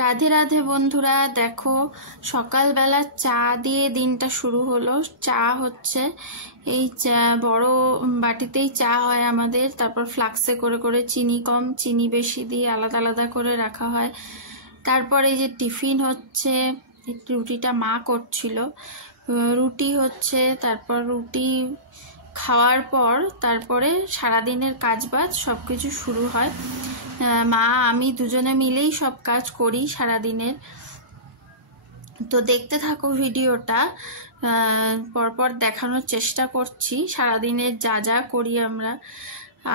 রাধে রাধে বন্ধুরা, দেখো সকালবেলা চা দিয়ে দিনটা শুরু হলো। চা হচ্ছে এই চা বড় বাটিতেই চা হয় আমাদের, তারপর ফ্লাক্সে করে করে চিনি কম চিনি বেশি দিয়ে আলাদা আলাদা করে রাখা হয়। তারপর এই যে টিফিন হচ্ছে, রুটিটা মা করছিল, রুটি হচ্ছে, তারপর রুটি খাওয়ার পর তারপরে সারাদিনের কাজবাজ সব কিছু শুরু হয়। মা আমি দুজনে মিলেই সব কাজ করি সারাদিনের। তো দেখতে থাকো ভিডিওটা, পরপর দেখানোর চেষ্টা করছি সারাদিনের যা যা করি আমরা।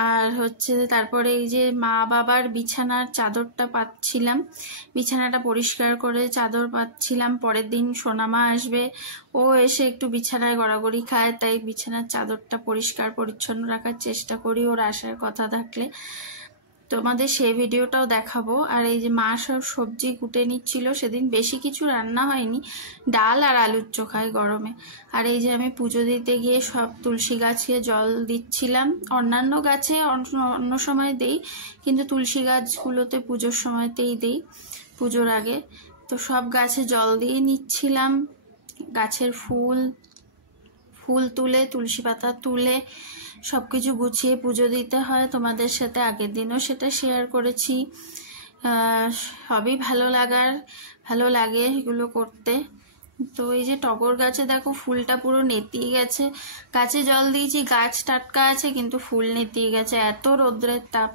আর হচ্ছে তারপরে এই যে মা বাবার বিছানার চাদরটা পাচ্ছিলাম, বিছানাটা পরিষ্কার করে চাদর পাচ্ছিলাম। পরের দিন সোনামা আসবে, ও এসে একটু বিছানায় গড়াগড়ি খায়, তাই বিছানার চাদরটা পরিষ্কার পরিচ্ছন্ন রাখার চেষ্টা করি ওর আসার কথা থাকলে। তোমাদের সেই ভিডিওটাও দেখাবো। আর এই যে মা সব সবজি কুটে নিচ্ছিল, সেদিন বেশি কিছু রান্না হয়নি, ডাল আর আলুর চোখায় গরমে। আর এই যে আমি পুজো দিতে গিয়ে সব তুলসী গাছে জল দিচ্ছিলাম। অন্যান্য গাছে অন্য সময় দেই, কিন্তু তুলসী গাছগুলোতে পুজোর সময়তেই দেই, পুজোর আগে। তো সব গাছে জল দিয়ে নিচ্ছিলাম। গাছের ফুল তুলে, তুলসী পাতা তুলে সবকিছু গুছিয়ে পুজো দিতে হয়। তোমাদের সাথে আগের দিনও সেটা শেয়ার করেছি। সবই ভালো লাগে এগুলো করতে। তো এই যে টগর গাছে দেখো ফুলটা পুরো নেতিয়ে গেছে, গাছে জল দিয়েছি, গাছ টাটকা আছে কিন্তু ফুল নেতিয়ে গেছে, এত রোদ্রের তাপ।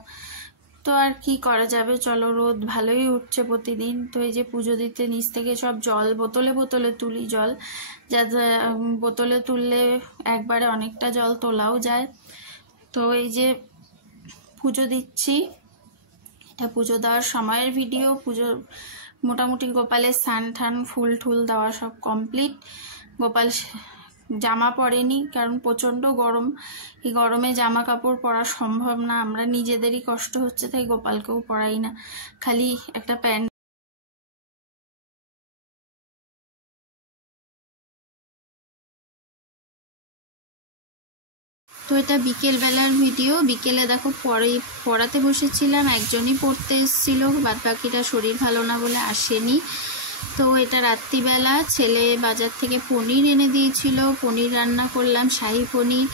তো আর কি করা যাবে, চলো, রোদ ভালোই উঠছে প্রতিদিন। তো এই যে পুজো দিতে নিচ থেকে সব জল বোতলে তুলি জল, যাতে বোতলে তুললে একবারে অনেকটা জল তোলাও যায়। তো এই যে পুজো দিচ্ছি, এটা পুজো দেওয়ার সময়ের ভিডিও। পুজো মোটামুটি গোপালের স্নান টান ফুল টুল দেওয়া সব কমপ্লিট। গোপাল জামা পরেনি, কারণ প্রচণ্ড গরম, এই গরমে জামা কাপড় পরা সম্ভব না, আমরা নিজেদেরই কষ্ট হচ্ছে, তাই গোপালকেও পরাই না, খালি একটা প্যান্ট। তো এটা বিকেলবেলার ভিডিও। বিকেলে দেখো পড়াতে বসেছিলাম, একজনই পড়তে এসেছিল, বাদ বাকিটা শরীর ভালো না বলে আসেনি। তো এটা রাত্রিবেলা ছেলে বাজার থেকে পনির এনে দিয়েছিল, পনির রান্না করলাম, শাহী পনির।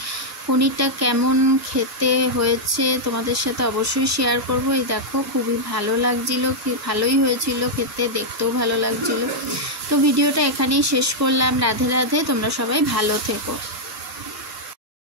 পনিরটা কেমন খেতে হয়েছে তোমাদের সাথে অবশ্যই শেয়ার করব। এই দেখো খুবই ভালো লাগছিল, ভালোই হয়েছিল খেতে, দেখতেও ভালো লাগছিল। তো ভিডিওটা এখানেই শেষ করলাম। রাধে রাধে, তোমরা সবাই ভালো থেকো।